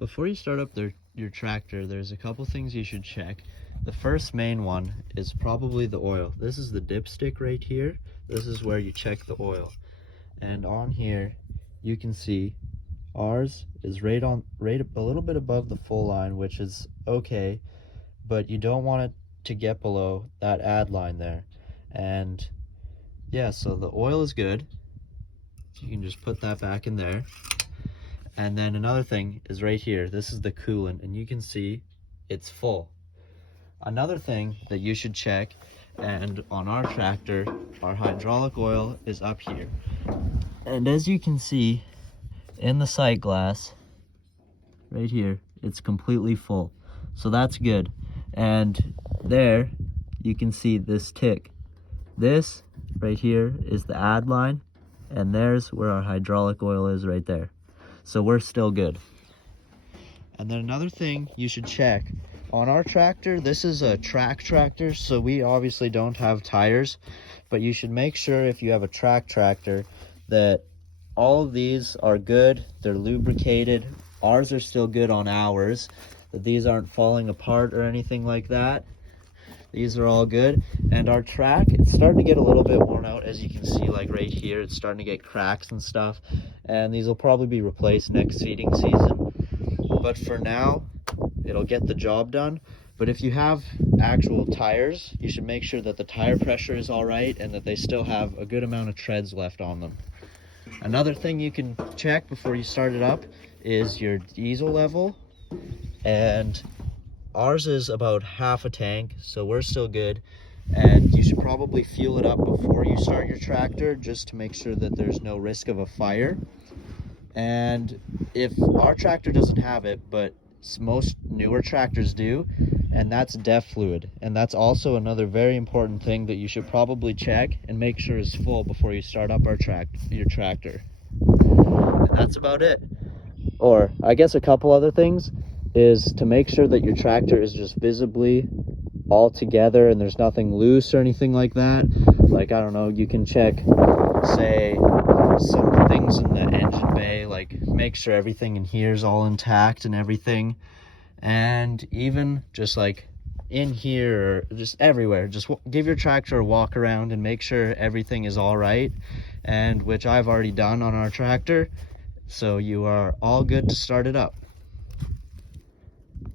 Before you start up your tractor, there's a couple things you should check. The first main one is probably the oil. This is the dipstick right here. This is where you check the oil. And on here, you can see ours is right a little bit above the full line, which is okay, but you don't want it to get below that add line there. And yeah, so the oil is good. You can just put that back in there. And then another thing is right here. This is the coolant, and you can see it's full. Another thing that you should check, and on our tractor, our hydraulic oil is up here. And as you can see in the sight glass, right here, it's completely full. So that's good. And there, you can see this tick. This right here is the add line, and there's where our hydraulic oil is right there. So we're still good. And then another thing you should check, on our tractor, this is a track tractor, so we obviously don't have tires, but you should make sure if you have a track tractor that all of these are good, they're lubricated. Ours are still good on ours, that these aren't falling apart or anything like that. These are all good. And our track, it's starting to get a little bit worn out, as you can see, like right here, it's starting to get cracks and stuff. And these will probably be replaced next seeding season. But for now, it'll get the job done. But if you have actual tires, you should make sure that the tire pressure is all right and that they still have a good amount of treads left on them. Another thing you can check before you start it up is your diesel level. And ours is about half a tank, so we're still good. And you should probably fuel it up before you start your tractor, just to make sure that there's no risk of a fire. And if our tractor doesn't have it, but most newer tractors do, and that's DEF fluid. And that's also another very important thing that you should probably check and make sure is full before you start up your tractor. And that's about it. Or I guess a couple other things is to make sure that your tractor is just visibly all together and there's nothing loose or anything like that. Like, I don't know, you can check, say, some things in the engine bay, like make sure everything in here is all intact and everything. And even just like in here or just everywhere, just give your tractor a walk around and make sure everything is all right, and which I've already done on our tractor. So you are all good to start it up.